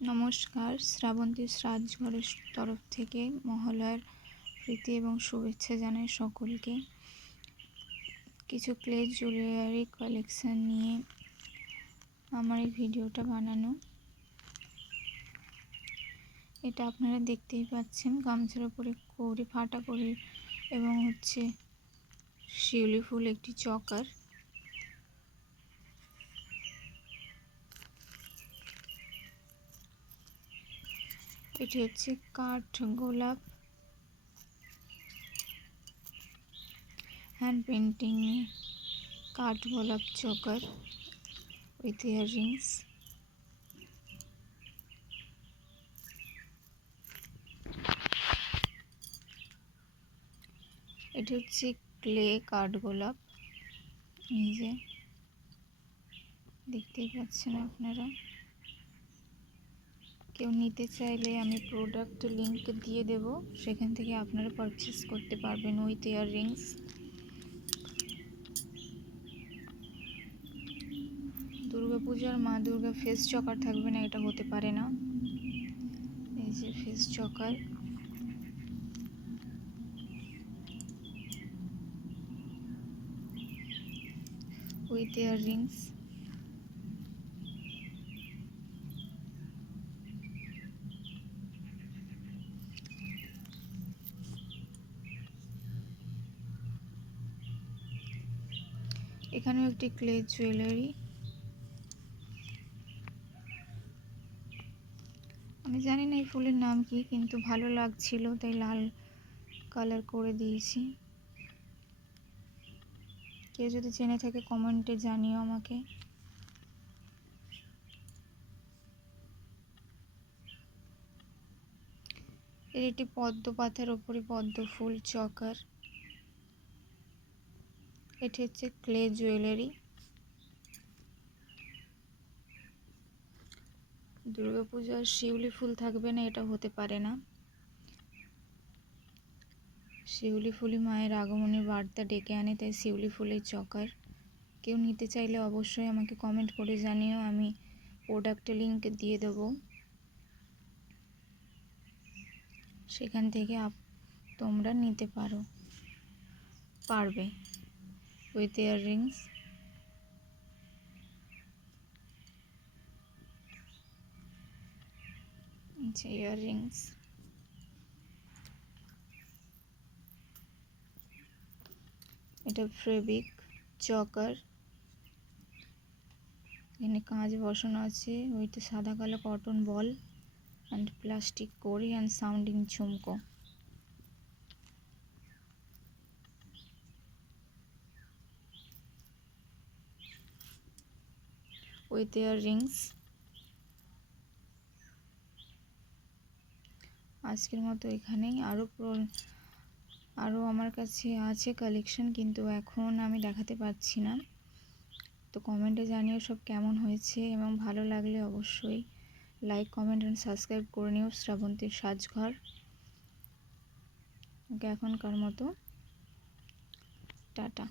নমস্কার, শ্রাবন্তী সাজঘরের তরফ থেকে মহালয়ার প্রীতি এবং শুভেচ্ছা জানাই সকলকে। কিছু ক্লে জুয়েলারি কালেকশন নিয়ে আমার এই ভিডিওটা বানানো। এটা আপনারা দেখতেই পাচ্ছেন, গামছার উপরে কৌড়ি ফাটা কৌড়ি এবং শিউলি ফুল একটি চকার। এটি কাঠ গোলাপ হ্যান্ড পেন্টিং কাঠ গোলাপ চকার উইথ ইয়াররিংস। এটি ক্লে কাঠ গোলাপ, এই যে দেখতেই পাচ্ছেন আপনারা। কেউ নিতে চাইলে আমি প্রোডাক্ট লিংক দিয়ে দেব, সেখান থেকে আপনারা পারচেস করতে পারবেন উইথ ইয়াররিংস। দুর্গাপূজার মা দুর্গা ফেস চকার থাকবে না, এটা হতে পারে না। এই যে ফেস চকার, উইথ ইয়াররিংস। এখানেও একটি ক্লে জুয়েলারি। আমি জানি না এই ফুলের নাম কি, কিন্তু ভালো লাগছিল তাই লাল কালার করে দিয়েছি। কেউ যদি জেনে থাকে কমেন্টে জানিও আমাকে। এর একটি পদ্ম পাতার ওপরে পদ্ম ফুল চকার। এটি ক্লে জুয়েলারি। দুর্গাপূজার শিউলি ফুল থাকবে না, এটা হতে পারে না। শিউলি ফুলই মায়ের আগমনের বার্তা ডেকে আনে, তাই শিউলি ফুলের চকার। কেউ নিতে চাইলে অবশ্যই আমাকে কমেন্ট করে জানিও, আমি প্রোডাক্টের লিংক দিয়ে দেব, সেখান থেকে তোমরা নিতে পারবে উইথ ইয়াররিংস। ইয়াররিংস এটা ফেব্রিক চকার। এখানে কাঁচ বসানো আছে উইথ সাদা কালো কটন বল অ্যান্ড প্লাস্টিক কড়ি অ্যান্ড সাউন্ডিং ঝুমকো উইথ ইয়াররিংস। আজকের মতো এখানেই। আরও আমার কাছে আছে কালেকশন, কিন্তু এখন আমি দেখাতে পারছি না। তো কমেন্টে জানিও সব কেমন হয়েছে, এবং ভালো লাগলে অবশ্যই লাইক কমেন্ট অ্যান্ড সাবস্ক্রাইব করে নিও শ্রাবন্তীর সাজঘর। ওকে, এখনকার মতো টাটা।